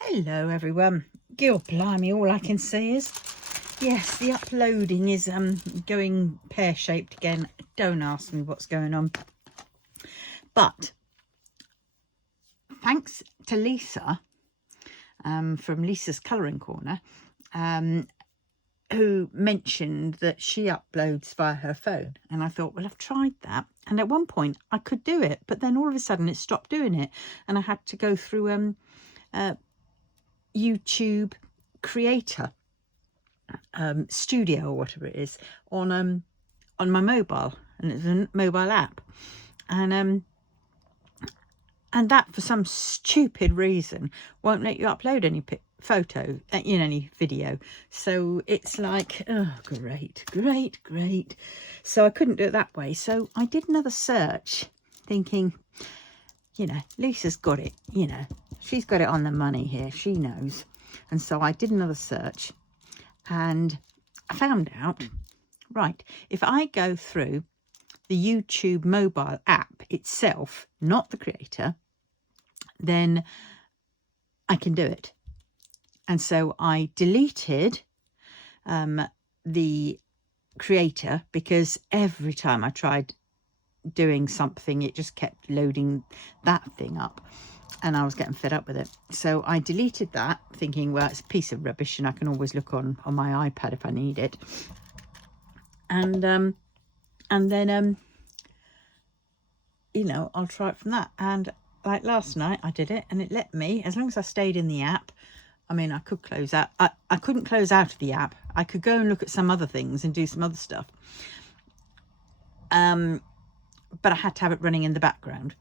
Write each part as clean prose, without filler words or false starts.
Hello everyone. God blimey, all I can say is yes, the uploading is going pear-shaped again. Don't ask me what's going on. But thanks to Lisa from Lisa's Colouring Corner, who mentioned that she uploads via her phone, and I thought, well, I've tried that, and at one point I could do it, but then all of a sudden it stopped doing it, and I had to go through YouTube Creator Studio or whatever it is on my mobile, and it's a mobile app, and that for some stupid reason won't let you upload any photo, any video. So it's like, oh, great. So I couldn't do it that way. So I did another search, thinking, Lisa's got it. She's got it on the money here. She knows. And so I did another search, and I found out, right, if I go through the YouTube mobile app itself, not the creator, then I can do it. And so I deleted the creator, because every time I tried doing something, it just kept loading that thing up, and I was getting fed up with it. So I deleted that, thinking, well, it's a piece of rubbish and I can always look on my iPad if I need it. And then I'll try it from that. And like last night I did it, and it let me, as long as I stayed in the app. I mean, I could close out. I couldn't close out of the app. I could go and look at some other things and do some other stuff. But I had to have it running in the background.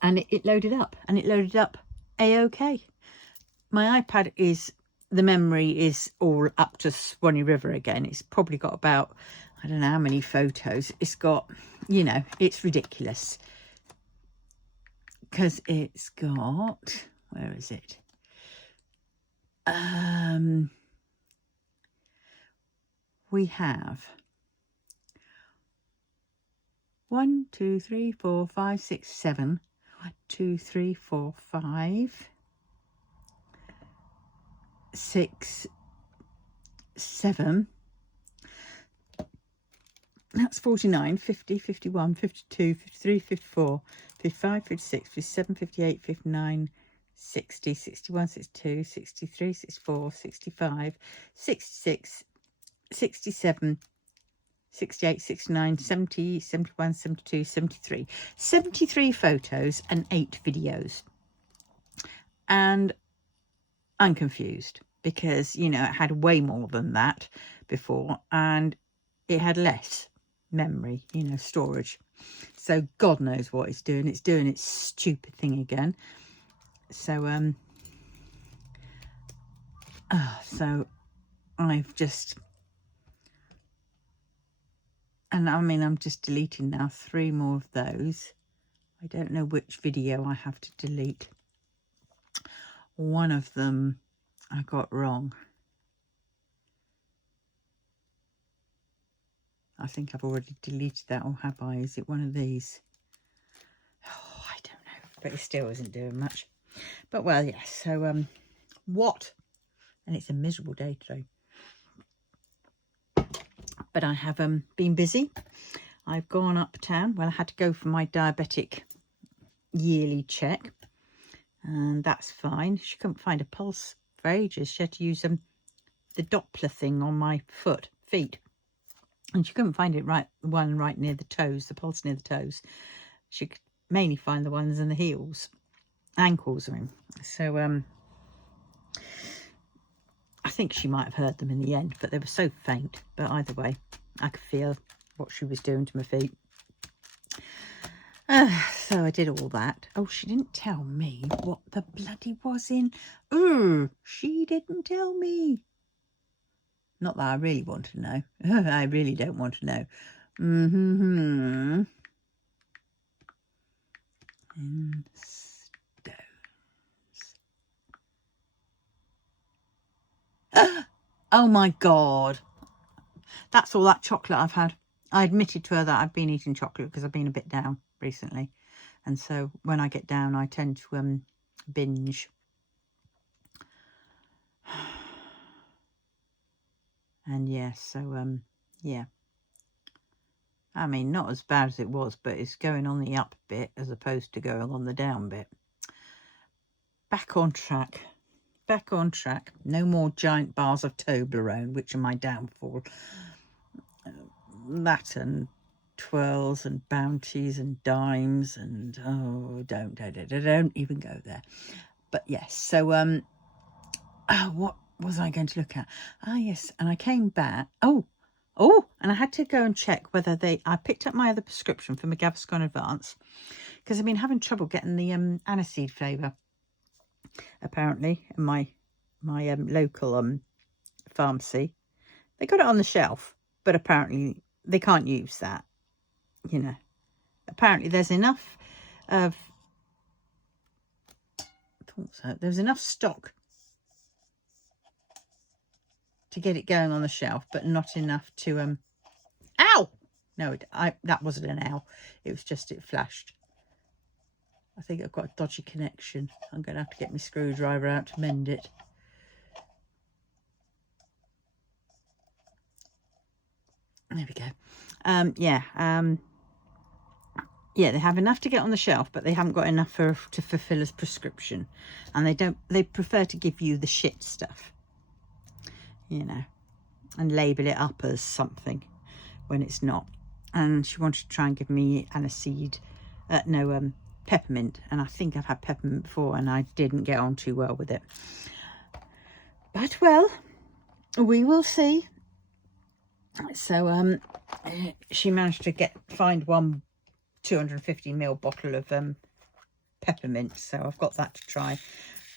And it loaded up, and it loaded up a-okay. My iPad the memory is all up to Swanee River again. It's probably got about, I don't know how many photos. It's got, it's ridiculous. Because it's got, where is it? We have 1, 2, 3, 4, 5, 6, 7. 1, 2, 3, 4, 5, 6, 7. That's 49, 50, 51, 52, 53, 54, 55, 56, 57, 58, 59, 60, 61, 62, 63, 64, 65, 66, 67, 68, 69, 70, 71, 72, 73. 73 photos and 8 videos. And I'm confused, because, it had way more than that before, and it had less memory, storage. So God knows what it's doing. It's doing its stupid thing again. So, so I've just... And I mean, I'm just deleting now 3 more of those. I don't know which video I have to delete. One of them I got wrong. I think I've already deleted that, or have I? Is it one of these? Oh, I don't know. But it still isn't doing much. But well, yes. So, what? And it's a miserable day today. But I have been busy. I've gone uptown. Well, I had to go for my diabetic yearly check, and that's fine. She couldn't find a pulse for ages. She had to use the Doppler thing on my feet, and she couldn't find it right near the toes, the pulse near the toes. She could mainly find the ones in the ankles. I mean, so I think she might have heard them in the end, but they were so faint. But either way, I could feel what she was doing to my feet. So I did all that. Oh, she didn't tell me what the bloody was in. She didn't tell me. Not that I really want to know. I really don't want to know. And oh my God. That's all that chocolate I've had. I admitted to her that I've been eating chocolate because I've been a bit down recently. And so when I get down, I tend to binge. And yeah, so yeah, I mean, not as bad as it was, but it's going on the up bit as opposed to going on the down bit. Back on track. Back on track. No more giant bars of Toblerone, which are my downfall. That and twirls and bounties and dimes and oh, don't even go there. But yes, so what was I going to look at? Ah, yes, and I came back. Oh, and I had to go and check whether I picked up my other prescription for my Gaviscon Advance because I've been having trouble getting the aniseed flavour. Apparently, in my local pharmacy, they got it on the shelf, but apparently they can't use that. You know, apparently there's enough of. I thought so. There's enough stock to get it going on the shelf, but not enough to ow! No, that wasn't an ow. It was just it flashed. I think I've got a dodgy connection. I'm going to have to get my screwdriver out to mend it. There we go. Yeah, they have enough to get on the shelf, but they haven't got enough to fulfill a prescription, and they prefer to give you the shit stuff, you know, and label it up as something when it's not. And she wanted to try and give me aniseed, peppermint, and I think I've had peppermint before and I didn't get on too well with it. But well, we will see. So she managed to find one 250ml bottle of peppermint, so I've got that to try.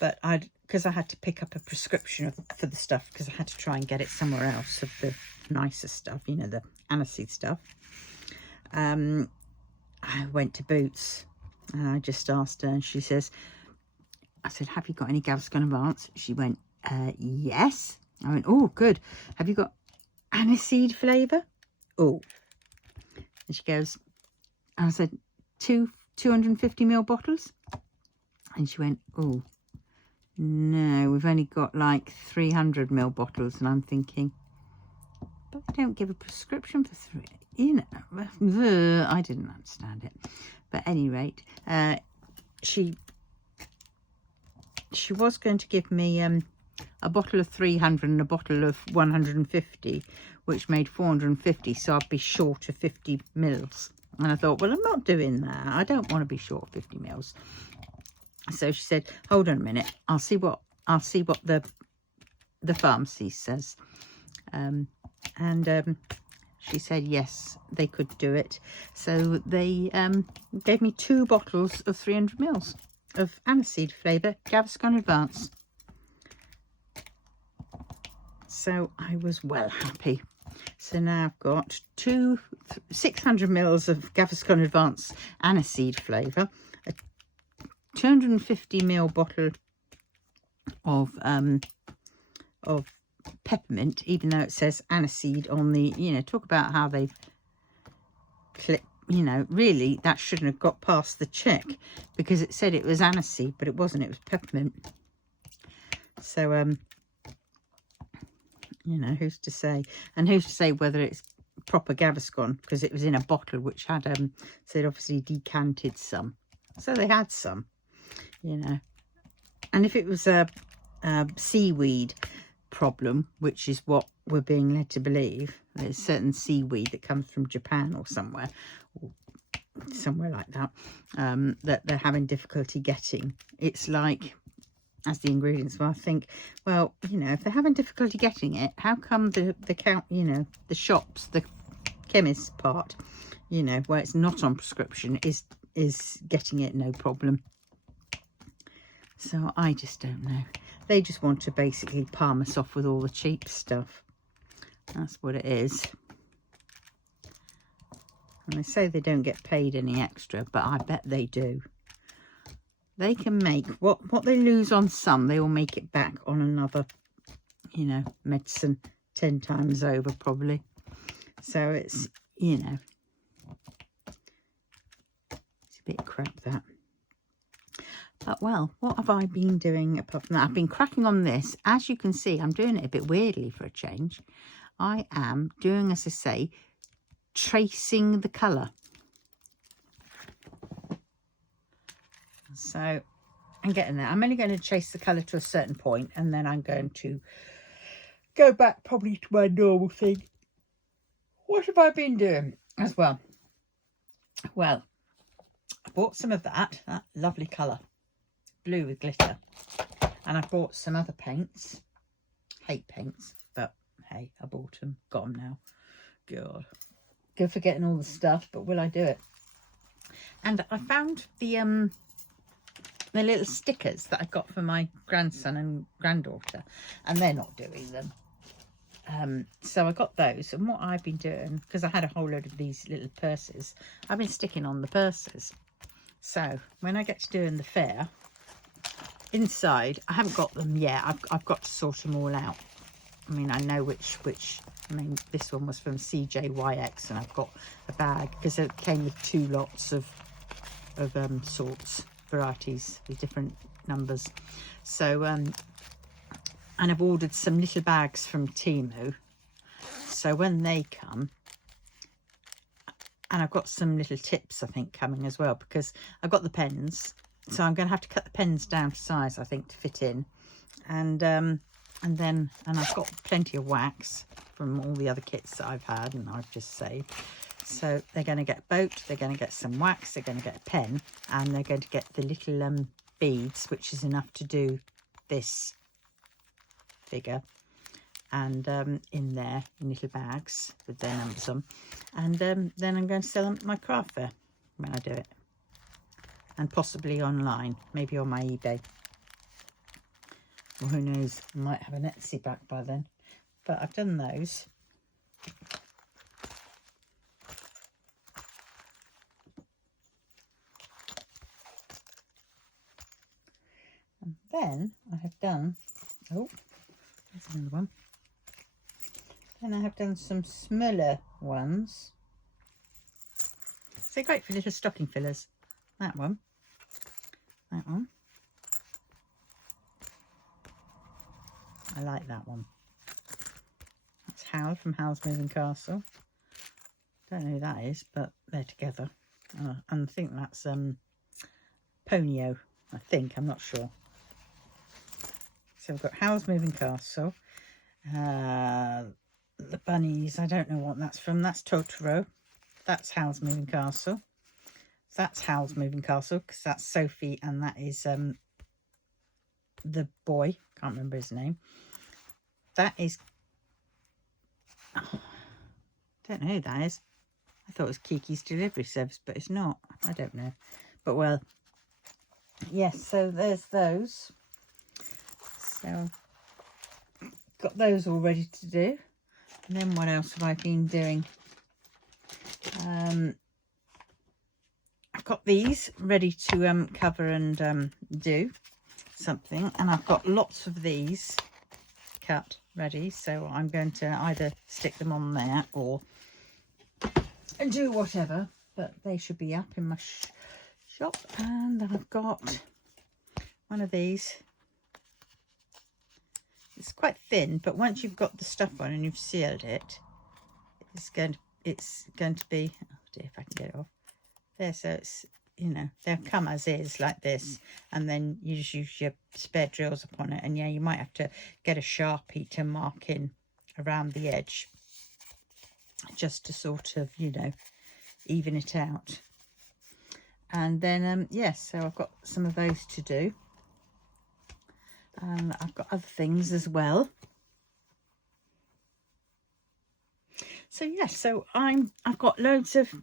But because I had to pick up a prescription for the stuff, because I had to try and get it somewhere else of the nicer stuff, you know, the aniseed stuff. I went to Boots and I just asked her, and she says, I said, have you got any Gaviscon Advance? She went, yes. I went, oh, good. Have you got aniseed flavour? Oh. And she goes, I said, 250ml bottles? And she went, oh, no, we've only got like 300ml bottles. And I'm thinking, but we don't give a prescription for three. You know, I didn't understand it. But at any rate, she was going to give me a bottle of 300 and a bottle of 150, which made 450, so I'd be short of 50 mils. And I thought, well, I'm not doing that. I don't want to be short of 50 mils. So she said, hold on a minute. I'll see what the pharmacy says. She said yes, they could do it. So they gave me 2 bottles of 300 mils of aniseed flavour Gaviscon Advance. So I was well happy. So now I've got 600 mils of Gaviscon Advance aniseed flavour, a 250ml bottle of peppermint, even though it says aniseed on the, you know, talk about how they've clipped, you know, really that shouldn't have got past the check because it said it was aniseed, but it wasn't, it was peppermint. So you know, who's to say? And who's to say whether it's proper Gaviscon, because it was in a bottle which had so it obviously decanted some, so they had some, you know. And if it was a seaweed problem, which is what we're being led to believe, there's certain seaweed that comes from Japan or somewhere like that, that they're having difficulty getting. It's like, as the ingredients, well, I think, well, you know, if they're having difficulty getting it, how come the you know, the shops, the chemist part, you know, where it's not on prescription is getting it no problem? So I just don't know. They just want to basically palm us off with all the cheap stuff. That's what it is. And they say they don't get paid any extra, but I bet they do. They can make what they lose on some, they will make it back on another, you know, medicine 10 times over probably. So it's, you know, it's a bit crap that. But well, what have I been doing apart from that? I've been cracking on this. As you can see, I'm doing it a bit weirdly for a change. I am doing, as I say, tracing the colour. So I'm getting there. I'm only going to trace the colour to a certain point, and then I'm going to go back probably to my normal thing. What have I been doing as well? Well, I bought some of that lovely colour, blue with glitter, and I bought some other paints. Hate paints, but hey, I bought them, got them now. God, good for getting all the stuff, but will I do it? And I found the little stickers that I got for my grandson and granddaughter, and they're not doing them. So I got those, and what I've been doing, because I had a whole load of these little purses, I've been sticking on the purses. So when I get to doing the fair, inside, I haven't got them yet. I've got to sort them all out. I mean, I know which. I mean, this one was from CJYX, and I've got a bag because it came with 2 lots of sorts, varieties with different numbers. So and I've ordered some little bags from Temu. So when they come, and I've got some little tips, I think, coming as well, because I've got the pens. So I'm going to have to cut the pens down to size, I think, to fit in. And I've got plenty of wax from all the other kits that I've had and I've just saved. So they're going to get a boat, they're going to get some wax, they're going to get a pen, and they're going to get the little beads, which is enough to do this figure. And in there, in little bags with their numbers on. And then I'm going to sell them at my craft fair when I do it. And possibly online, maybe on my eBay. Well, who knows, I might have an Etsy back by then. But I've done those. And then I have done, oh, there's another one. Then I have done some smaller ones. So great for little stocking fillers. That one. That one. I like that one. That's Hal from Hal's Moving Castle. Don't know who that is, but they're together. And I think that's Ponyo. I think, I'm not sure. So we've got Hal's Moving Castle. The bunnies, I don't know what that's from. That's Totoro. That's Hal's Moving Castle. That's Hal's Moving Castle, because that's Sophie, and that is the boy. Can't remember his name. That is, oh, don't know who that is. I thought it was Kiki's Delivery Service, but it's not. I don't know. But well, yes, so there's those. So got those all ready to do. And then what else have I been doing? I've got these ready to cover and do something, and I've got lots of these cut ready, so I'm going to either stick them on there or do whatever, but they should be up in my shop. And then I've got one of these. It's quite thin, but once you've got the stuff on and you've sealed it, it's going to be, oh dear, if I can get it off there. So it's, you know, they'll come as is like this, and then you just use your spare drills upon it. And yeah, you might have to get a Sharpie to mark in around the edge, just to sort of, you know, even it out. And then yes, so I've got some of those to do, and I've got other things as well. So yes, so I've got loads of,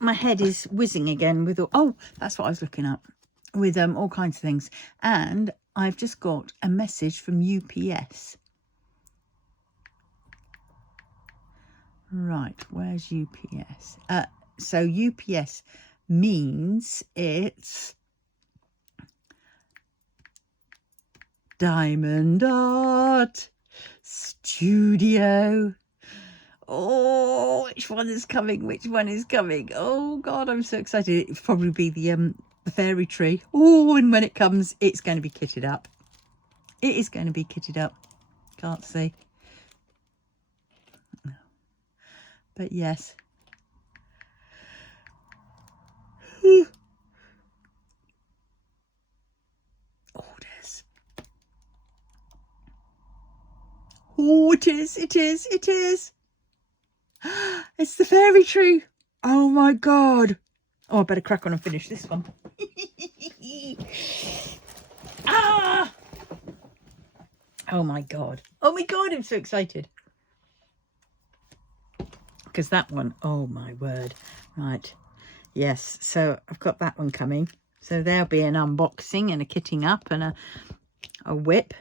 my head is whizzing again with all, oh, that's what I was looking up, with all kinds of things. And I've just got a message from UPS. Right, where's UPS? So UPS means it's Diamond Art Studio. Oh, which one is coming? Which one is coming? Oh God, I'm so excited. It'll probably be the fairy tree. Oh, and when it comes, it's going to be kitted up. It is going to be kitted up. Can't see. But yes. Orders. Oh, it is, it is, it is. It's the fairy tree. Oh my God. Oh, I better crack on and finish this one. Ah! Oh my God. Oh my God, I'm so excited. Because that one, oh my word. Right. Yes, so I've got that one coming. So there'll be an unboxing and a kitting up and a WiP.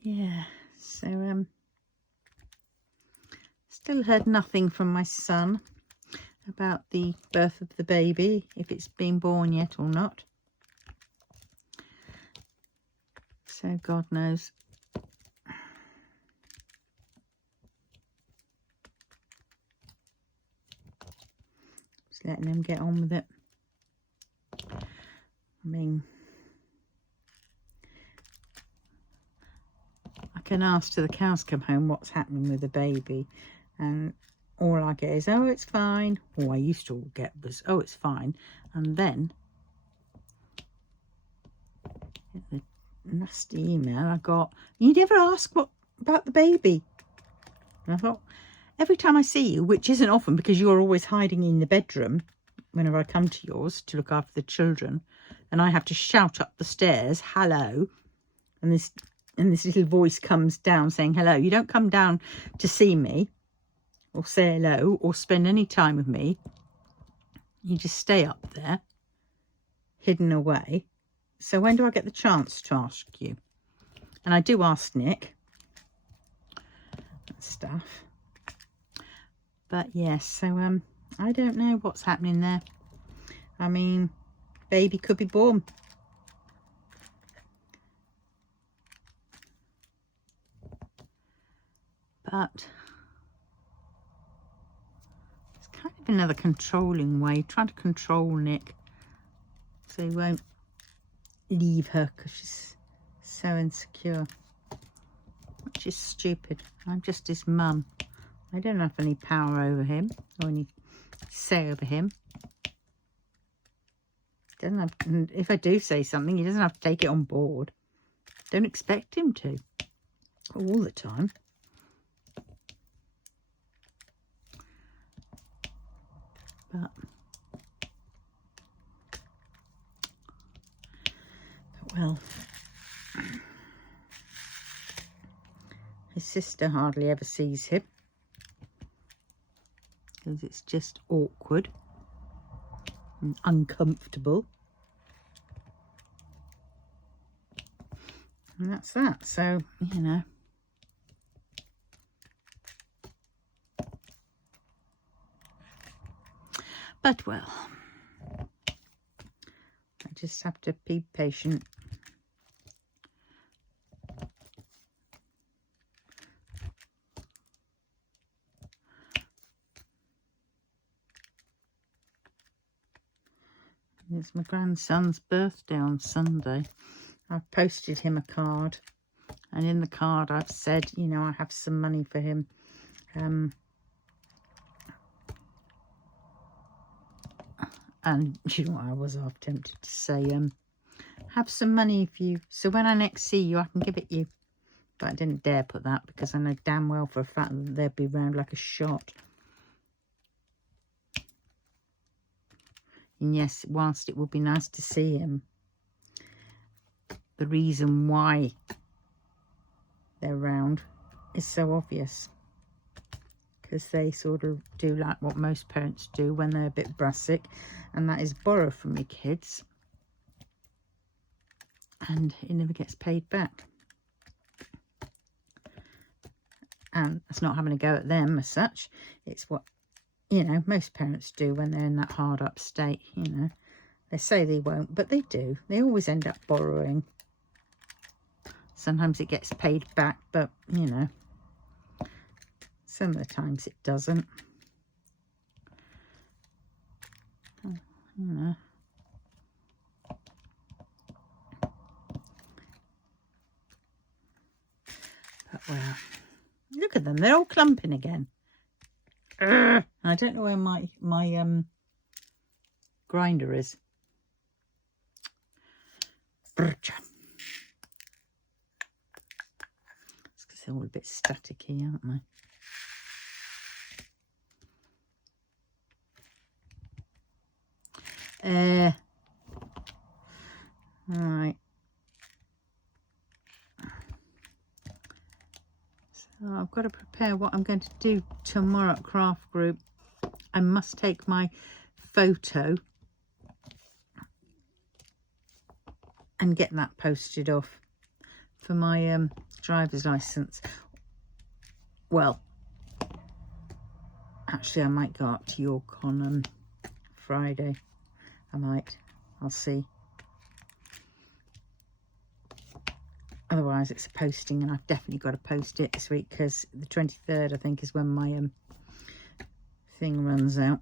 Yeah, so still heard nothing from my son about the birth of the baby, if it's been born yet or not. So God knows. Just letting him get on with it. I mean, I can ask till the cows come home what's happening with the baby, and all I get is, oh, it's fine. All I used to get was, oh, it's fine. And then the nasty email I got, you never ask what about the baby. And I thought, every time I see you, which isn't often because you're always hiding in the bedroom whenever I come to yours to look after the children, and I have to shout up the stairs, hello, and this little voice comes down saying hello. You don't come down to see me or say hello or spend any time with me. You just stay up there, hidden away. So when do I get the chance to ask you? And I do ask Nick and stuff. But yes, so I don't know what's happening there. I mean, baby could be born. But it's kind of another controlling way, trying to control Nick so he won't leave her because she's so insecure, which is stupid. I'm just his mum. I don't have any power over him or any say over him. Doesn't have, and if I do say something, he doesn't have to take it on board. Don't expect him to all the time. But well, his sister hardly ever sees him because it's just awkward and uncomfortable. And that's that. So, you know. But well, I just have to be patient. It's my grandson's birthday on Sunday. I've posted him a card, and in the card I've said, you know, I have some money for him. And you know what, I was half tempted to say, have some money if you, so when I next see you, I can give it you. But I didn't dare put that because I know damn well for a fact that they'd be round like a shot. And yes, whilst it would be nice to see him, the reason why they're round is so obvious. Because they sort of do like what most parents do when they're a bit brassic, and that is borrow from your kids. And it never gets paid back. And that's not having a go at them as such. It's what, you know, most parents do when they're in that hard up state, you know. They say they won't, but they do. They always end up borrowing. Sometimes it gets paid back, but, you know, some of the times it doesn't. You know. at them. They're all clumping again. I don't know where my grinder is. It's because they're all a bit staticky, aren't they? Right. So I've got to prepare what I'm going to do tomorrow at craft group. I must take my photo and get that posted off for my driver's license. Well, actually I might go up to York on Friday. I'll see. Otherwise it's a posting, and I've definitely got to post it this week, because the 23rd I think is when my thing runs out.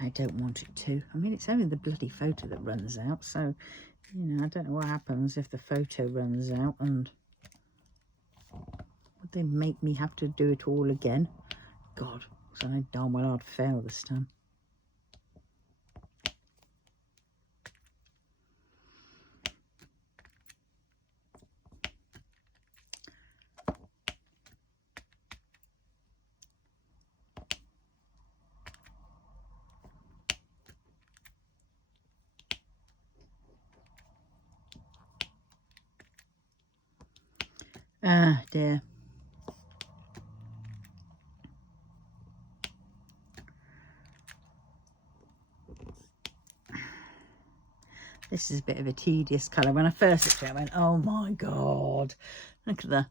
I don't want it to. I mean, it's only the bloody photo that runs out, so, you know, I don't know what happens if the photo runs out, and would they make me have to do it all again? God, because I know darn well I'd fail this time. Ah, dear. This is a bit of a tedious colour. When I first looked at it, I went, oh my God. Look at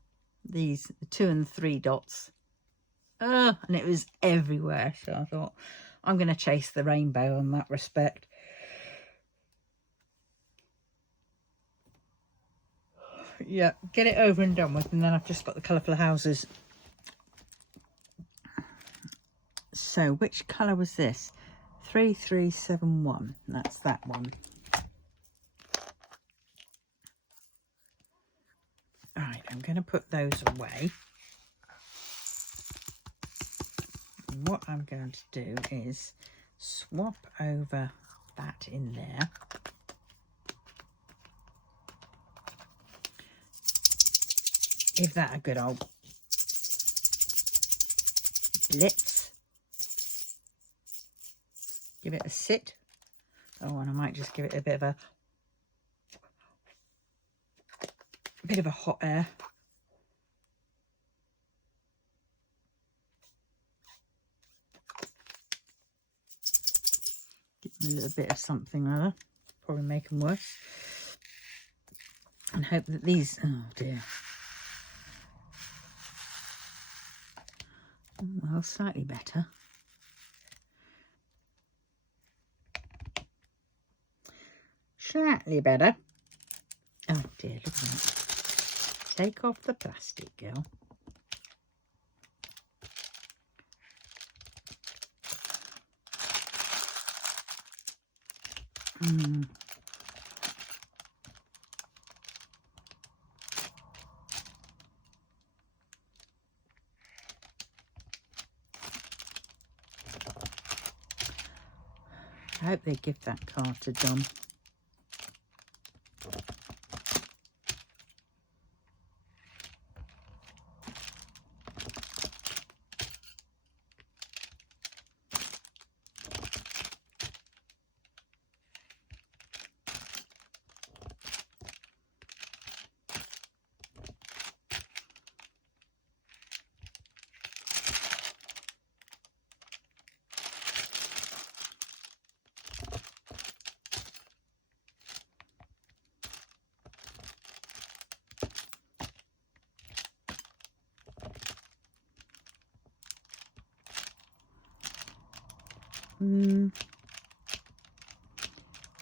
the 2 and 3 dots. And it was everywhere. So I thought, I'm going to chase the rainbow in that respect. Yeah, get it over and done with, and then I've just got the colourful houses. So, which colour was this? 3371. That's that one. Right, I'm going to put those away. And what I'm going to do is swap over that in there. Give that a good old blitz. Give it a sit. Oh, and I might just give it a bit of a hot air. Give them a little bit of something or other. Probably make them worse. And hope that these, oh dear. Well, slightly better. Slightly better. Oh dear, look at that. Take off the plastic, girl. I hope they give that card to Dom.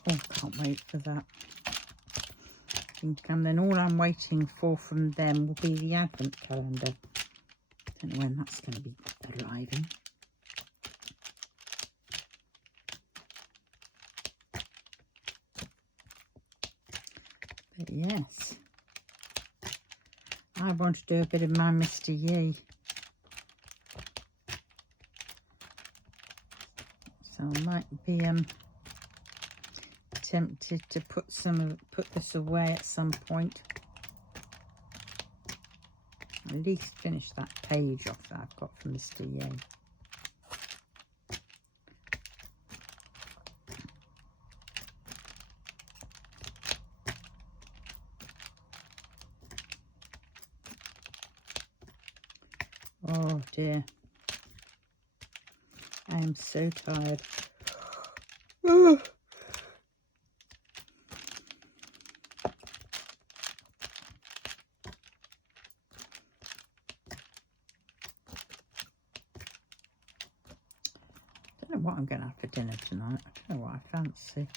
Oh, can't wait for that. And then all I'm waiting for from them will be the advent calendar. Don't know when that's going to be arriving. But yes, I want to do a bit of my Mr. Yi. So I might be tempted to put this away at some point. At least finish that page off that I've got from Mr. Yi. Oh dear, I am so tired. Oh. I don't know what I'm going to have for dinner tonight. I don't know what I fancy.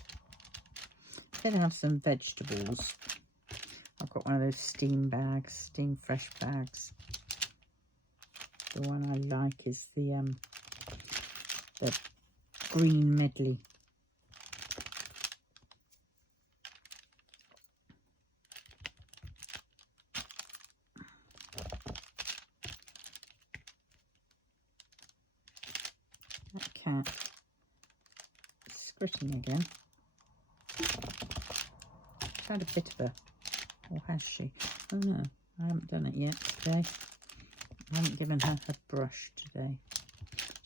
I'm going to have some vegetables. I've got one of those steam bags, steam fresh bags. The one I like is the green medley. That cat is scritching again. She's had a bit of a, or has she? Oh no, I haven't done it yet today. I haven't given her her brush today.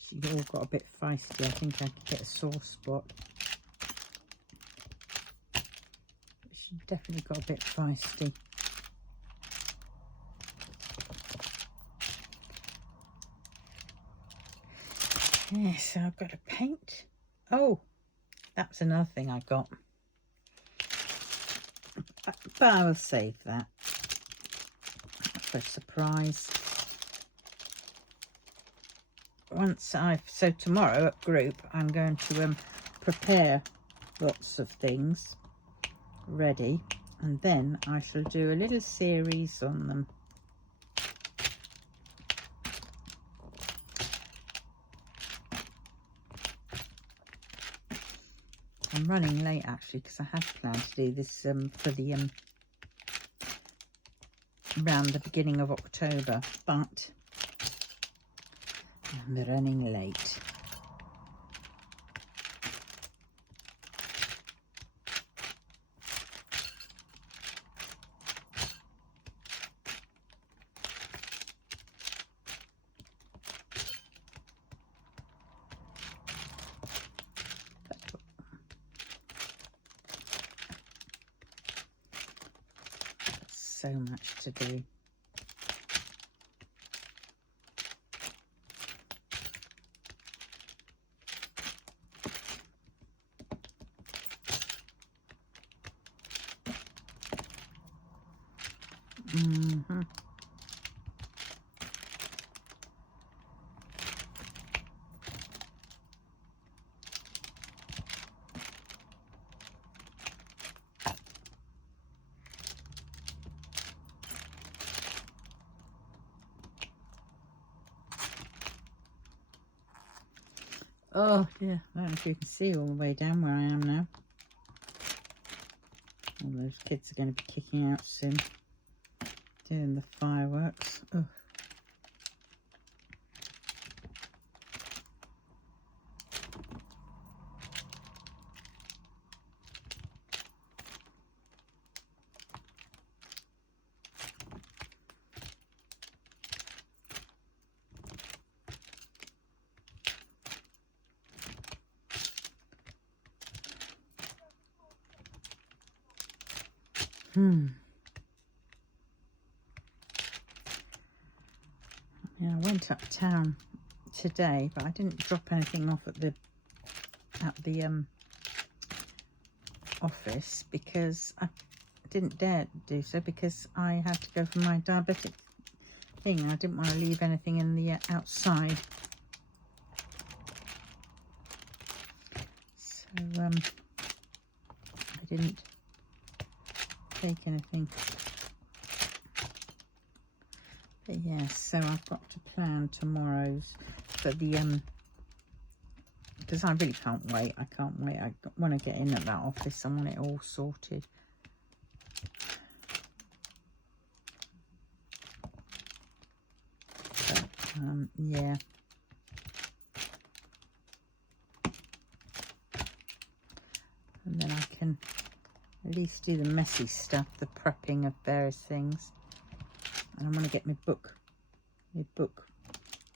She all got a bit feisty. I think I could get a sore spot. But she definitely got a bit feisty. Yeah, so I've got to paint. Oh, that's another thing I got. But I will save that for a surprise. So tomorrow at group, I'm going to prepare lots of things ready, and then I shall do a little series on them. I'm running late actually because I had planned to do this for the around the beginning of October, but I'm running late. So much to do. Oh yeah, I don't know if you can see all the way down where I am now. All those kids are going to be kicking out soon, doing the fireworks. Oh. Yeah, I went uptown today, but I didn't drop anything off at the office because I didn't dare do so, because I had to go for my diabetic thing. I didn't want to leave anything in the outside. So I didn't take anything. But yes, so I've got to plan tomorrow's for the because I really can't wait. I can't wait. I want to get in at that office. I want it all sorted. But, yeah. And then I can at least do the messy stuff, the prepping of various things. And I'm going to get my book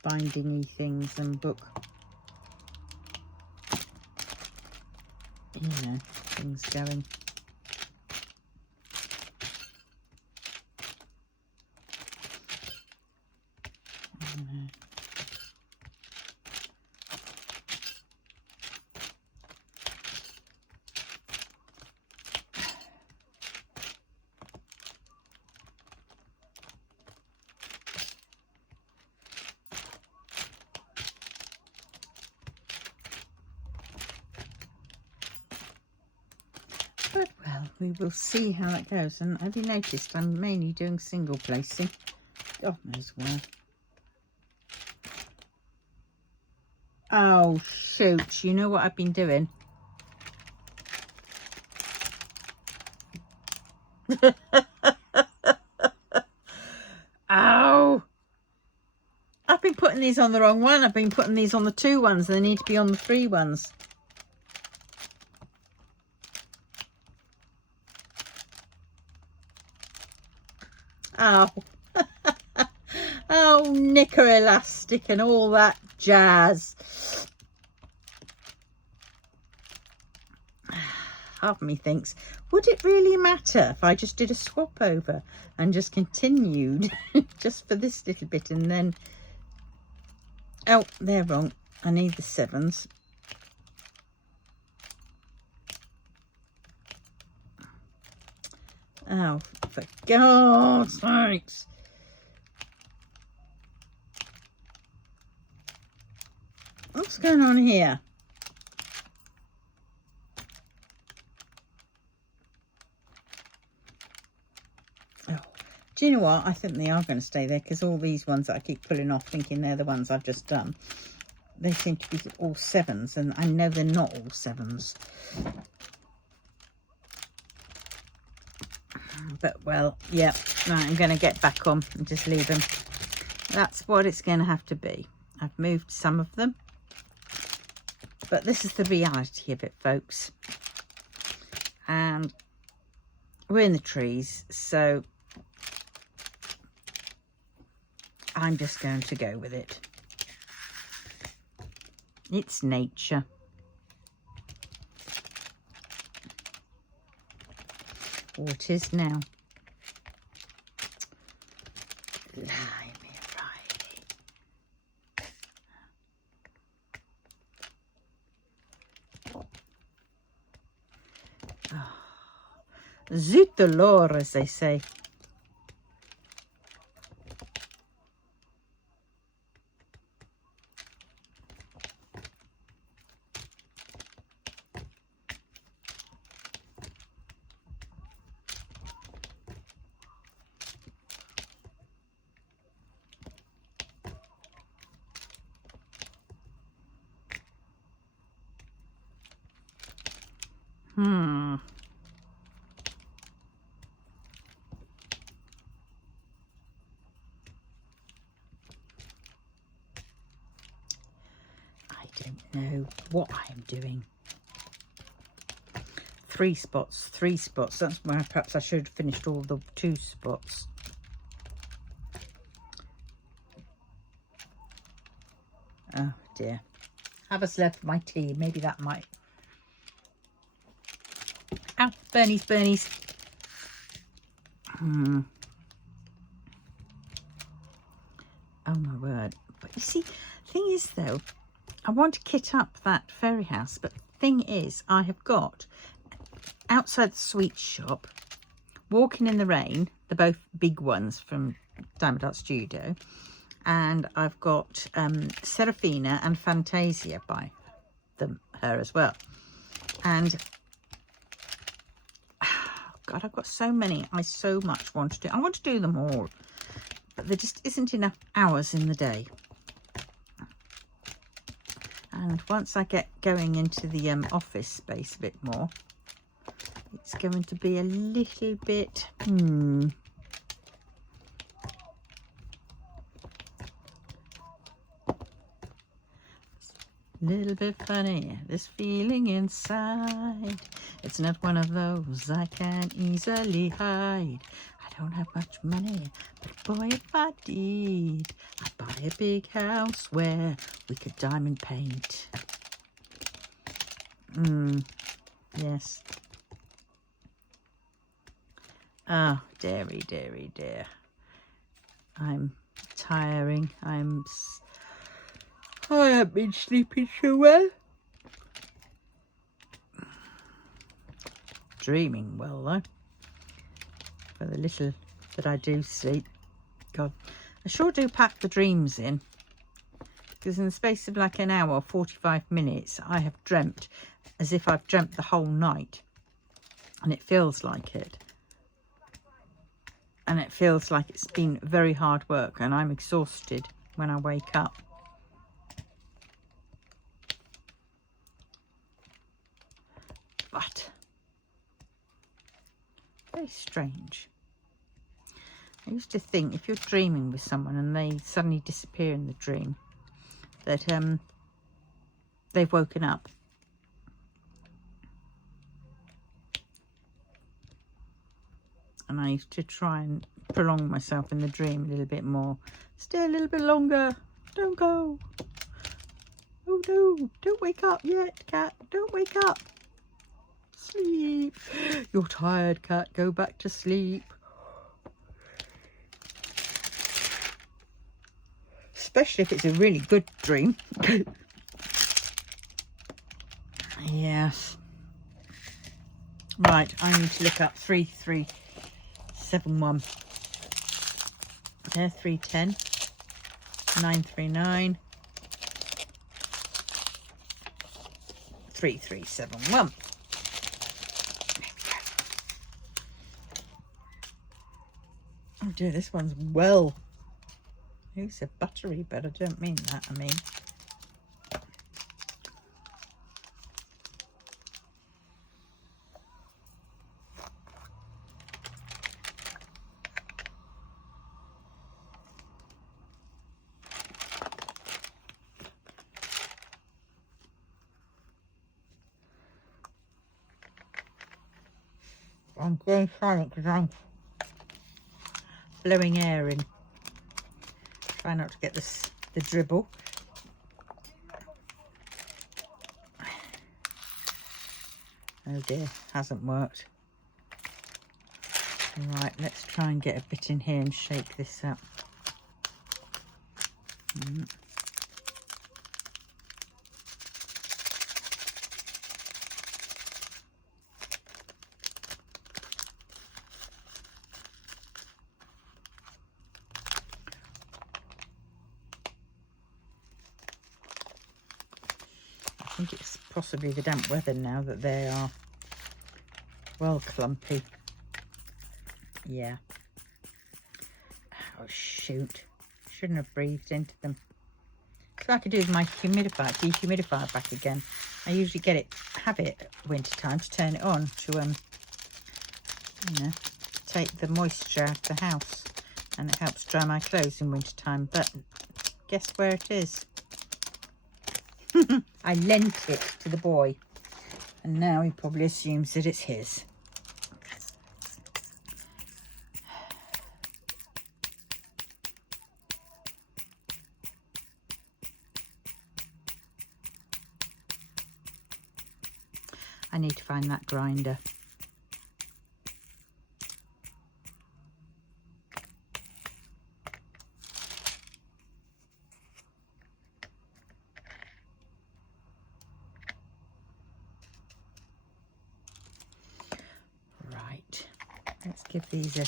binding-y things and book, you know, things going. But, well, we will see how it goes. And have you noticed I'm mainly doing single placing? God knows why. Oh, shoot. You know what I've been doing? Ow! I've been putting these on the wrong one. I've been putting these on the 2 ones. They need to be on the 3 ones. Oh. Oh, knicker elastic and all that jazz. Half of me thinks, would it really matter if I just did a swap over and just continued just for this little bit, and then, oh, they're wrong. I need the 7s. Oh, for God's sakes. What's going on here? Oh, do you know what? I think they are going to stay there, because all these ones that I keep pulling off thinking they're the ones I've just done, they seem to be all 7s, and I know they're not all 7s. But, well, yeah, right, I'm going to get back on and just leave them. That's what it's going to have to be. I've moved some of them. But this is the reality of it, folks. And we're in the trees, so I'm just going to go with it. It's nature. Or it is now. Blimey, Friday. Oh. Zut de l'or, as they say. I don't know what I am doing. 3 spots, 3 spots. That's where perhaps I should have finished all the 2 spots. Oh dear. Have a slurp of my tea. Maybe that might. Ow, burnies, burnies. Oh my word. But you see, thing is though, I want to kit up that fairy house, but the thing is, I have got outside the sweet shop, Walking in the Rain, they're both big ones from Diamond Art Studio, and I've got Serafina and Fantasia by her as well. And God, I've got so many I so much want to do. I want to do them all, but there just isn't enough hours in the day. And once I get going into the office space a bit more, It's going to be a little bit, little bit funny, this feeling inside. It's not one of those I can easily hide. I don't have much money, but boy, if I did, I'd buy a big house where we could diamond paint. Yes. Oh, dearie, dearie, dear. I'm tiring. I haven't been sleeping so well. Dreaming well, though. For the little that I do sleep. God, I sure do pack the dreams in. Because in the space of like an hour, 45 minutes, I have dreamt as if I've dreamt the whole night. And it feels like it. And it feels like it's been very hard work and I'm exhausted when I wake up. But very strange. I used to think if you're dreaming with someone and they suddenly disappear in the dream, that they've woken up. And I used to try and prolong myself in the dream a little bit more. Stay a little bit longer. Don't go. Oh no, don't wake up yet, cat. Don't wake up. Sleep. You're tired, cat. Go back to sleep. Especially if it's a really good dream. Yes. Right, I need to look up 3371. There, 310. 939. 3371. Oh dear, this one's well. It's a battery, but I don't mean that. I mean, I'm going silent because I'm blowing air in. Try not to get the dribble. Oh dear, hasn't worked. Right, let's try and get a bit in here and shake this up. I think it's possibly the damp weather now that they are well clumpy. Yeah. Oh shoot. Shouldn't have breathed into them. So I could do with my dehumidifier back again. I usually have it winter time to turn it on to you know, take the moisture out of the house, and it helps dry my clothes in winter time. But guess where it is? I lent it to the boy, and now he probably assumes that it's his. I need to find that grinder. Right, let's give these a...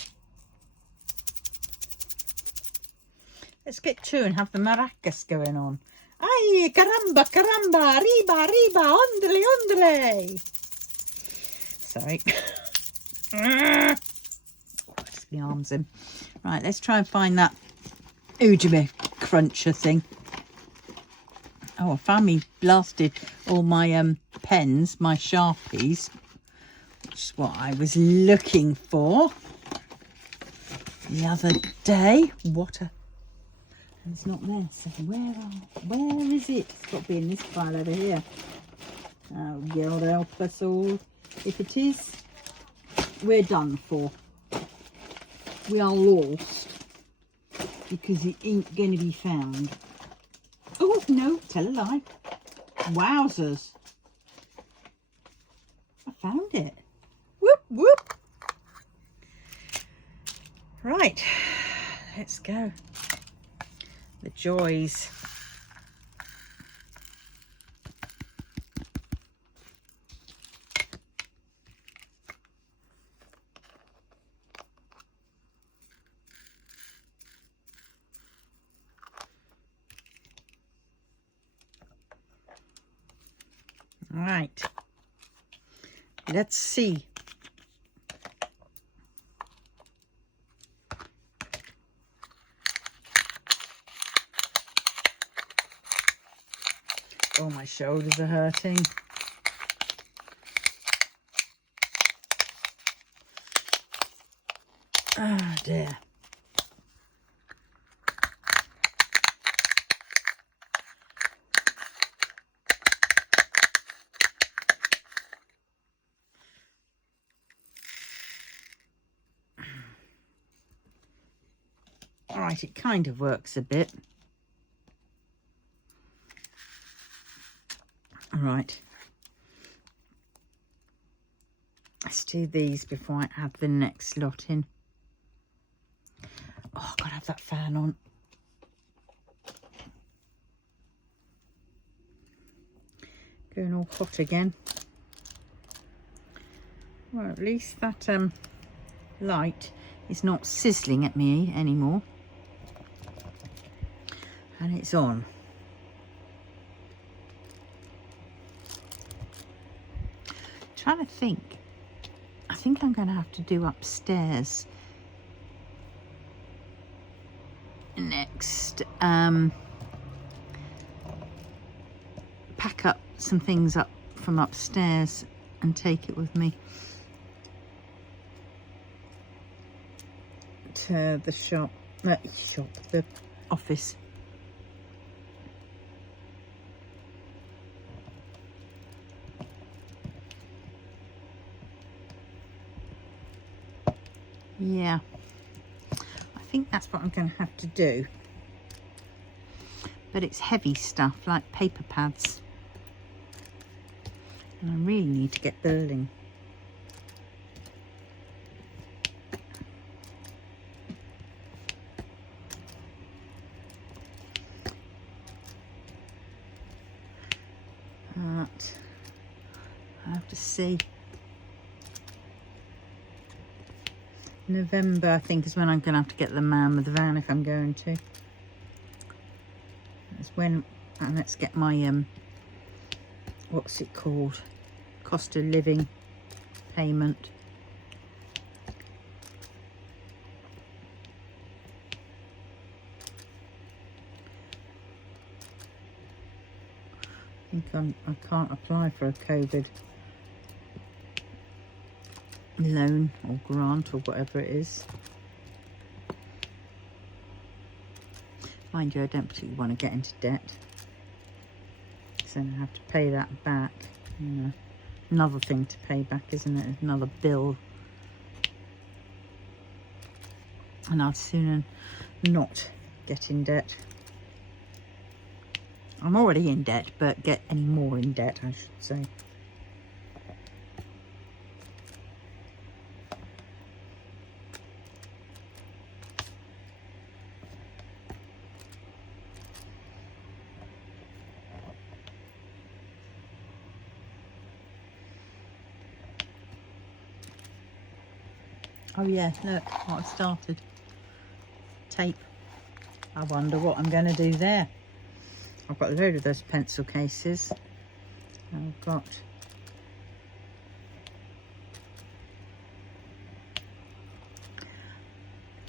Let's get two and have the maracas going on. Ay, caramba, caramba, arriba, arriba, ondre, ondre. Sorry. Oh, just my arms in. Right, let's try and find that ujime cruncher thing. Oh, I found me blasted all my pens, my Sharpies, which is what I was looking for the other day. It's not there. So where is it? It's got to be in this pile over here. Oh, God help us all. If it is, we're done for. We are lost because it ain't going to be found. Oh, no, tell a lie. Wowzers. I found it. Whoop, whoop. Right, let's go. The joys. Right, let's see. Oh, my shoulders are hurting. Oh dear. All right, it kind of works a bit. All right. Let's do these before I add the next lot in. Oh, I've got to have that fan on. Going all hot again. Well, at least that light is not sizzling at me anymore. And it's on. Trying to think. I think I'm going to have to do upstairs next. Pack up some things up from upstairs and take it with me to the the office. Yeah, I think that's what I'm going to have to do. But it's heavy stuff like paper pads. And I really need to get burling. But I have to see. November, I think, is when I'm going to have to get the man with the van if I'm going to. That's when, and let's get my, what's it called? Cost of living payment. I think I can't apply for a COVID loan or grant or whatever it is. Mind you, I don't particularly want to get into debt, so I have to pay that back. You know, another thing to pay back, isn't it? Another bill. And I'd sooner not get in debt. I'm already in debt, but get any more in debt, I should say. Oh yeah, look what I've started. Tape. I wonder what I'm going to do there. I've got a load of those pencil cases. I've got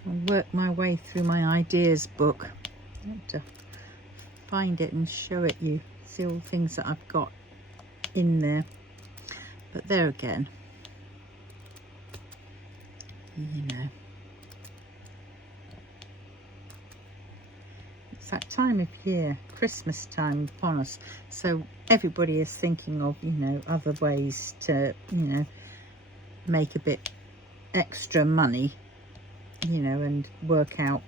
I'll work my way through my ideas book. I have to find it and show it you. See all the things that I've got in there. But there again, you know, it's that time of year, Christmas time upon us, so everybody is thinking of, you know, other ways to, you know, make a bit extra money, you know, and work out,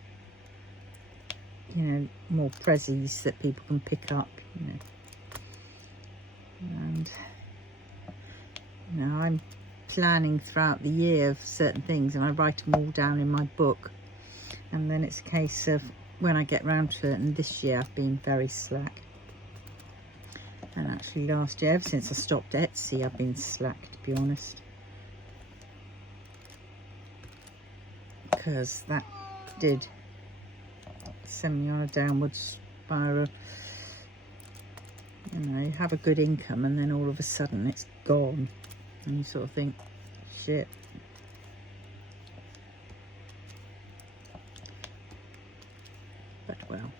you know, more prezzies that people can pick up, you know. And, you know, I'm planning throughout the year of certain things, and I write them all down in my book, and then it's a case of when I get round to it. And this year I've been very slack, and actually last year, ever since I stopped Etsy, I've been slack, to be honest, because that did send me on a downward spiral. You know, you have a good income and then all of a sudden it's gone, and you sort of think, shit. But well,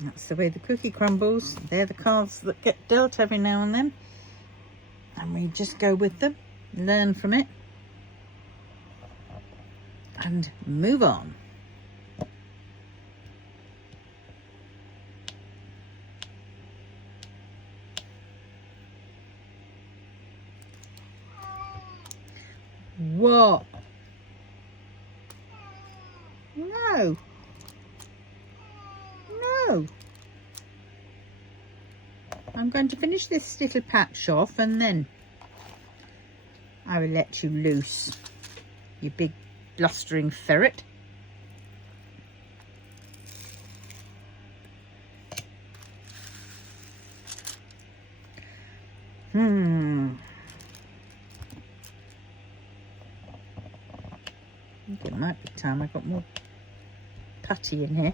that's the way the cookie crumbles. They're the cards that get dealt every now and then, and we just go with them, learn from it, and move on. What? No. No. I'm going to finish this little patch off, and then I will let you loose, you big blustering ferret. I think it might be time I got more putty in here.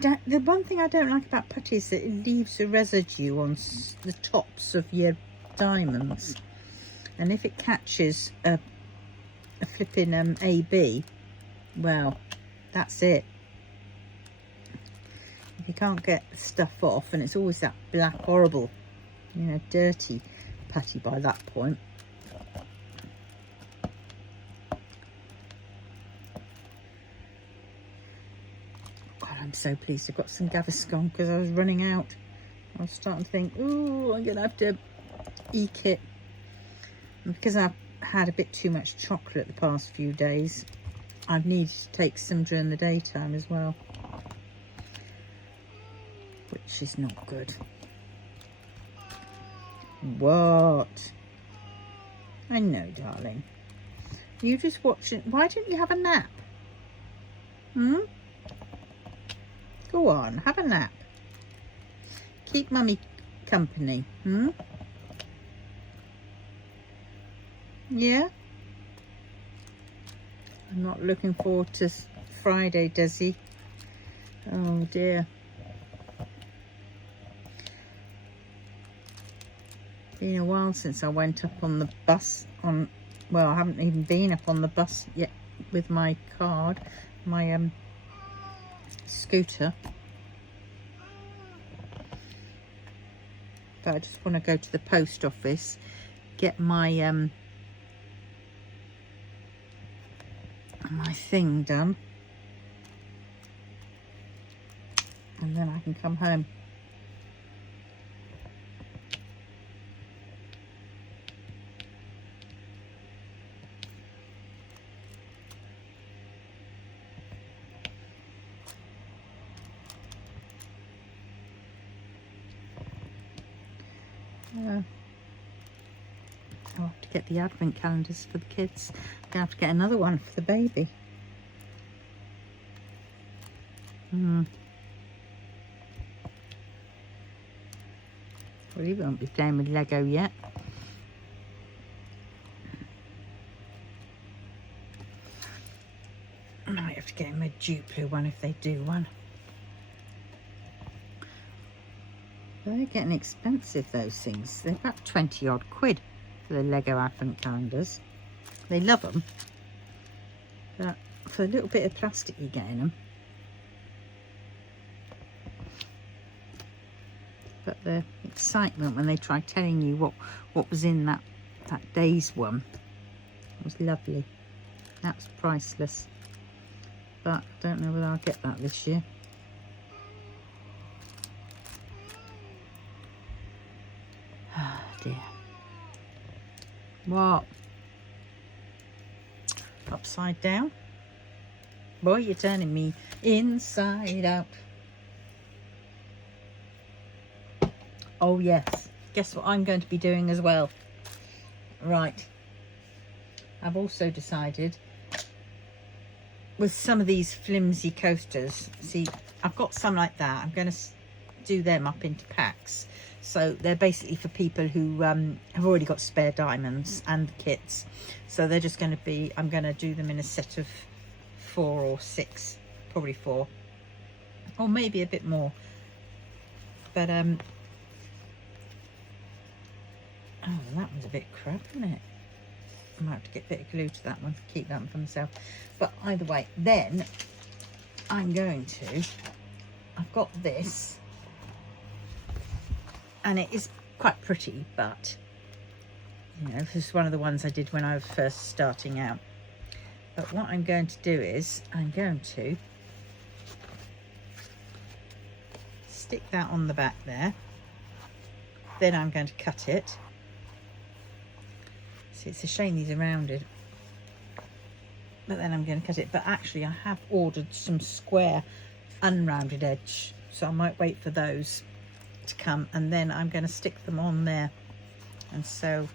But the one thing I don't like about putty is that it leaves a residue on the tops of your diamonds, and if it catches a flipping AB, well, that's it. If you can't get the stuff off, and it's always that black, horrible, you know, dirty putty by that point. God, I'm so pleased I've got some Gaviscon, because I was running out. I was starting to think, ooh, I'm gonna have to eke it. And because I've had a bit too much chocolate the past few days, I've needed to take some during the daytime as well, which is not good. What? I know, darling. You just watching. Why didn't you have a nap? Go on, have a nap. Keep mummy company. Yeah? I'm not looking forward to Friday, Desi. Oh dear. Been a while since I went up on the bus well, I haven't even been up on the bus yet with my card, my scooter. But I just want to go to the post office, get my my thing done, and then I can come home. I'll have to get the advent calendars for the kids. I'm gonna have to get another one for the baby. Well, he won't be playing with Lego yet. I might have to get him a Duplo one if they do one. They're getting expensive, those things. They're about 20 odd quid for the Lego advent calendars. They love them, but for a little bit of plastic you get in them. But the excitement when they tried telling you what was in that day's one. It was lovely. That was priceless. But don't know whether I'll get that this year. Ah, dear. What? Upside down? Boy, you're turning me inside out. Oh yes, guess what I'm going to be doing as well. Right, I've also decided with some of these flimsy coasters, see, I've got some like that. I'm going to do them up into packs. So they're basically for people who have already got spare diamonds and the kits. So they're just going to be, I'm going to do them in a set of 4 or 6, probably 4, or maybe a bit more. But oh, that one's a bit crap, isn't it? I might have to get a bit of glue to that one, keep that one for myself. But either way, then I'm going to, I've got this, and it is quite pretty, but you know, this is one of the ones I did when I was first starting out. But what I'm going to do is I'm going to stick that on the back there. Then I'm going to cut it. See, it's a shame these are rounded, but then I'm going to cut it. But actually I have ordered some square unrounded edge, so I might wait for those to come, and then I'm going to stick them on there. And so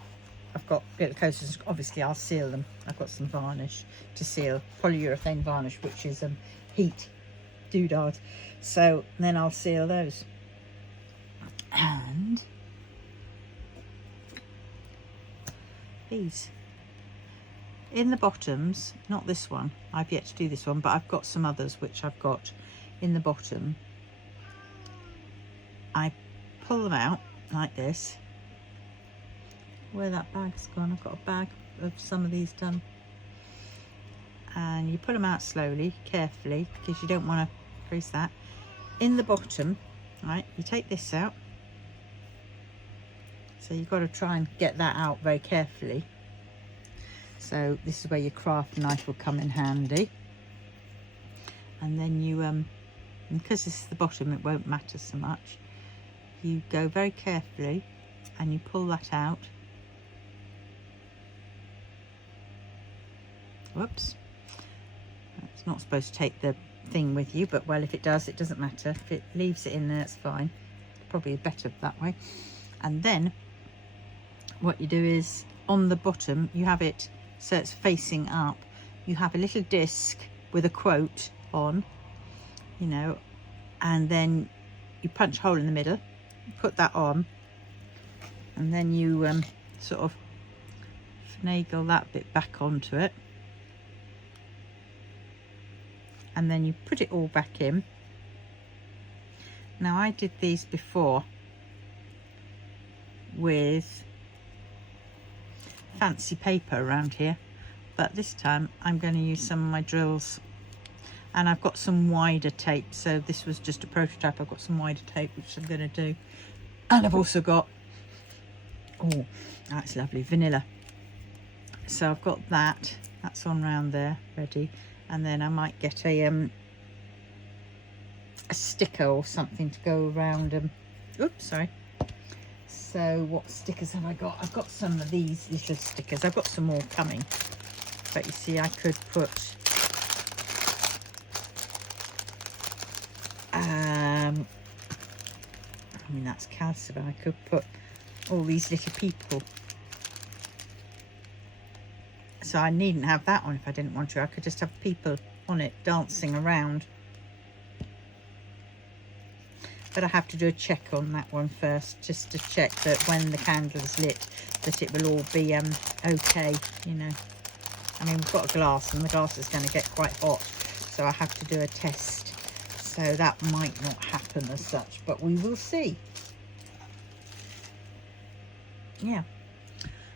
I've got glitter coasters. Obviously I'll seal them. I've got some varnish to seal, polyurethane varnish, which is heat doodad. So then I'll seal those. And these in the bottoms, not this one, I've yet to do this one, but I've got some others which I've got in the bottom. I pull them out like this. Where that bag's gone, I've got a bag of some of these done. And you pull them out slowly, carefully, because you don't want to crease that. In the bottom, right, you take this out. So you've got to try and get that out very carefully. So this is where your craft knife will come in handy. And then you, because this is the bottom, it won't matter so much. You go very carefully and you pull that out. Whoops. It's not supposed to take the thing with you, but well, if it does, it doesn't matter. If it leaves it in there, it's fine. Probably better that way. And then what you do is on the bottom, you have it so it's facing up. You have a little disc with a quote on, you know, and then you punch a hole in the middle, put that on, and then you sort of finagle that bit back onto it, and then you put it all back in. Now I did these before with fancy paper around here, but this time I'm going to use some of my drills, and I've got some wider tape. So this was just a prototype. I've got some wider tape which I'm going to do, and I've also got, oh, that's lovely, vanilla. So I've got that, that's on round there ready, and then I might get a sticker or something to go around them. Oops, sorry. So what stickers have I got? I've got some of these little stickers. I've got some more coming, but you see, I could put I mean, that's calcium. I could put all these little people. So I needn't have that on if I didn't want to. I could just have people on it dancing around. But I have to do a check on that one first, just to check that when the candle is lit, that it will all be okay, you know. I mean, we've got a glass, and the glass is going to get quite hot, so I have to do a test. So that might not happen as such, but we will see. Yeah.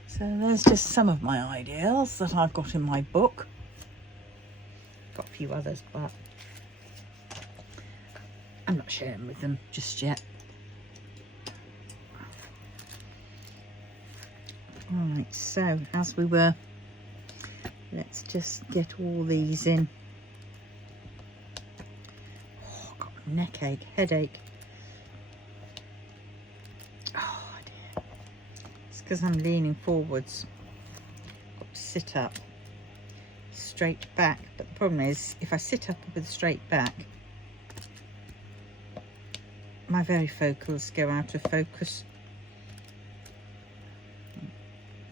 So there's just some of my ideas that I've got in my book. Got a few others, but I'm not sharing with them just yet. Right, so as we were, let's just get all these in. Oh, I've got a neck ache, headache. Oh dear. It's because I'm leaning forwards. Got to sit up, straight back. But the problem is, if I sit up with a straight back, my varifocals go out of focus.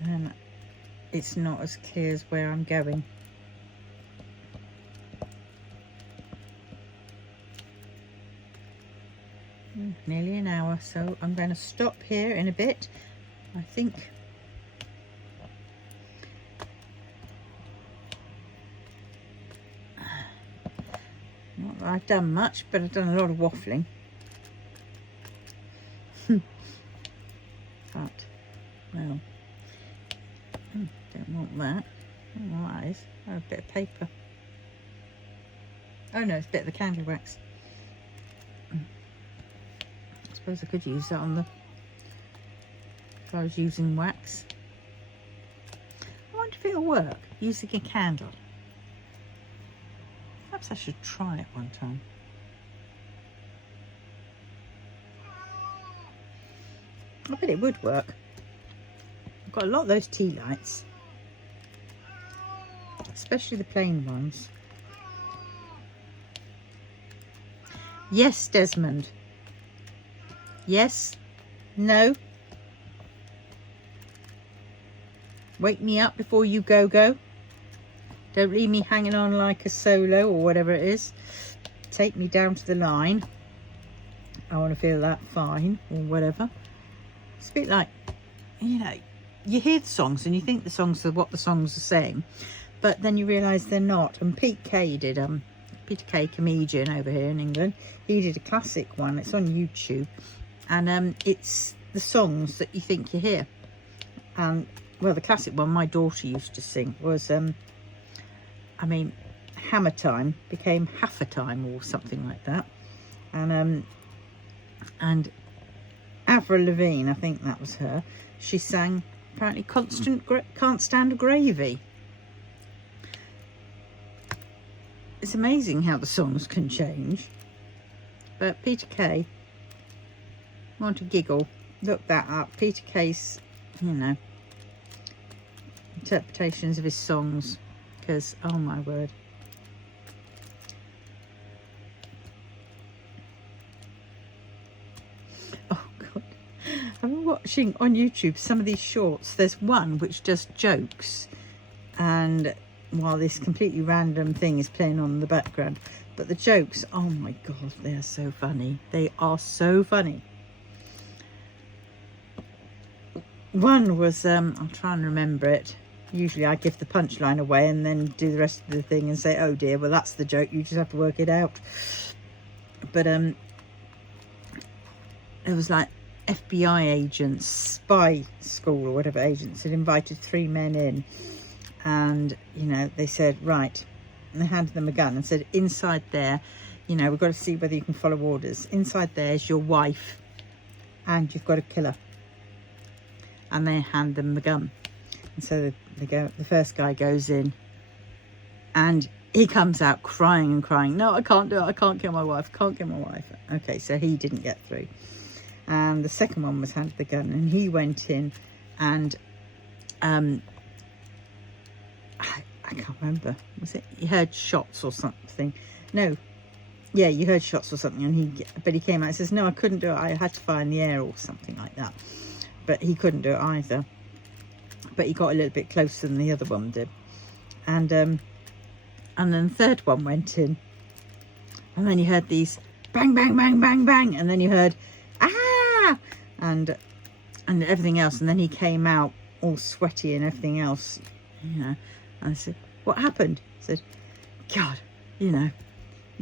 And it's not as clear as where I'm going. Nearly an hour, so I'm going to stop here in a bit. I think not that I've done much, but I've done a lot of waffling. But well, don't want that. I don't know what that is. Oh, a bit of paper. Oh no, it's a bit of the candle wax. I suppose I could use that on the, if I was using wax. I wonder if it'll work using a candle. Perhaps I should try it one time. I bet it would work. I've got a lot of those tea lights, especially the plain ones. Yes, Desmond. Yes. No. Wake me up before you go. Don't leave me hanging on like a solo or whatever it is. Take me down to the line. I want to feel that fine or whatever. It's a bit like, you know, you hear the songs and you think the songs are what the songs are saying, but then you realise they're not. And Peter Kay, comedian over here in England, he did a classic one. It's on YouTube, and it's the songs that you think you hear. And well, the classic one my daughter used to sing was, I mean, Hammer Time became Half a Time or something like that, and Avril Lavigne, I think that was her. She sang apparently Can't Stand a Gravy. It's amazing how the songs can change. But Peter Kay, want to giggle, look that up. Peter Kay's, you know, interpretations of his songs, because oh my word. Oh God, I'm watching on YouTube some of these shorts. There's one which does jokes, and while this completely random thing is playing on in the background, but the jokes, oh my God, they are so funny. They are so funny. One was, I'll try and remember it. Usually I give the punchline away and then do the rest of the thing and say, oh dear, well that's the joke, you just have to work it out. But it was like FBI agents, spy school or whatever agents had invited 3 men in, and you know, they said, right, and they handed them a gun and said, inside there, you know, we've got to see whether you can follow orders. Inside there is your wife and you've got to kill her. And they hand them the gun. And so they go, the first guy goes in and he comes out crying and crying. No, I can't do it. I can't kill my wife. I can't kill my wife. Okay, so he didn't get through. And the second one was handed the gun and he went in and I can't remember. Was it, you heard shots or something? No. Yeah, you heard shots or something. And he came out and says, no, I couldn't do it. I had to fire in the air or something like that. But he couldn't do it either. But he got a little bit closer than the other one did. And then the third one went in. And then you heard these bang, bang, bang, bang, bang. And then you heard, ah! And everything else. And then he came out all sweaty and everything else, you know. And I said, what happened? I said, God, you know,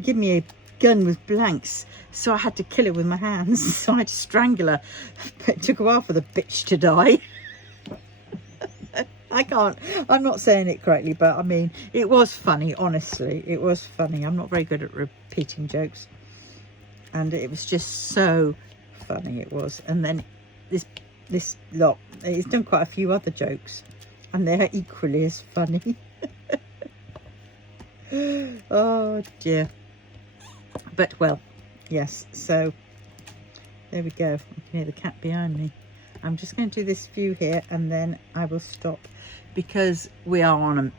give me a gun with blanks, so I had to kill her with my hands. So I had to strangle her. But it took a while for the bitch to die. I'm not saying it correctly, but I mean, it was funny, honestly. It was funny. I'm not very good at repeating jokes. And it was just so funny, it was. And then this this lot. It's done quite a few other jokes, and they're equally as funny. Oh dear. But well, yes, so there we go. I can hear the cat behind me. I'm just going to do this few here and then I will stop, because we are on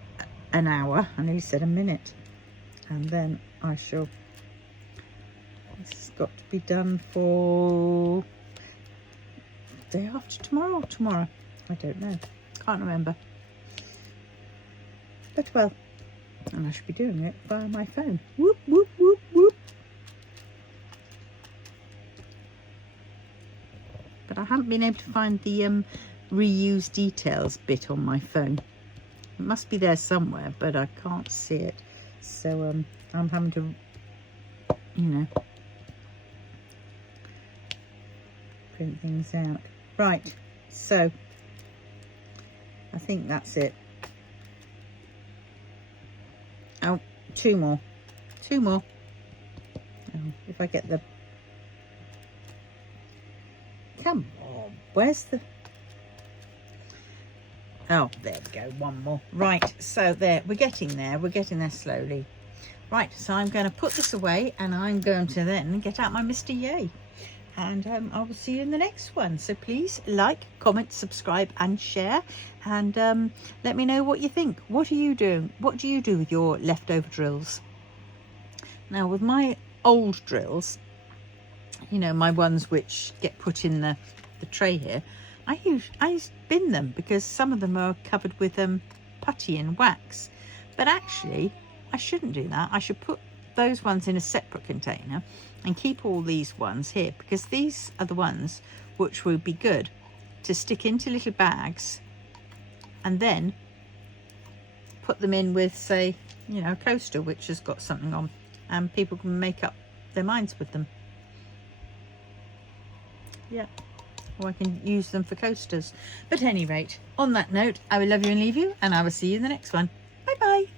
an hour. I nearly said a minute. And then I shall, this has got to be done for day after tomorrow or tomorrow. I don't know. Can't remember. But well, and I should be doing it via my phone. Whoop, whoop, whoop, whoop. But I haven't been able to find the reuse details bit on my phone. It must be there somewhere, but I can't see it. So I'm having to, you know, print things out. Right, so I think that's it. Oh, two more. Oh, if I get the, come on, where's the, oh, there we go, one more. Right, so there, we're getting there slowly. Right, so I'm going to put this away and I'm going to then get out my Mr. Yay. And I will see you in the next one. So please like, comment, subscribe and share. And let me know what you think. What are you doing? What do you do with your leftover drills? Now with my old drills, you know, my ones which get put in the tray here, I bin them because some of them are covered with putty and wax. But actually, I shouldn't do that. I should put those ones in a separate container and keep all these ones here, because these are the ones which would be good to stick into little bags and then put them in with, say, you know, a coaster which has got something on, and people can make up their minds with them. Yeah, or I can use them for coasters. But at any rate, on that note, I will love you and leave you, and I will see you in the next one. Bye bye.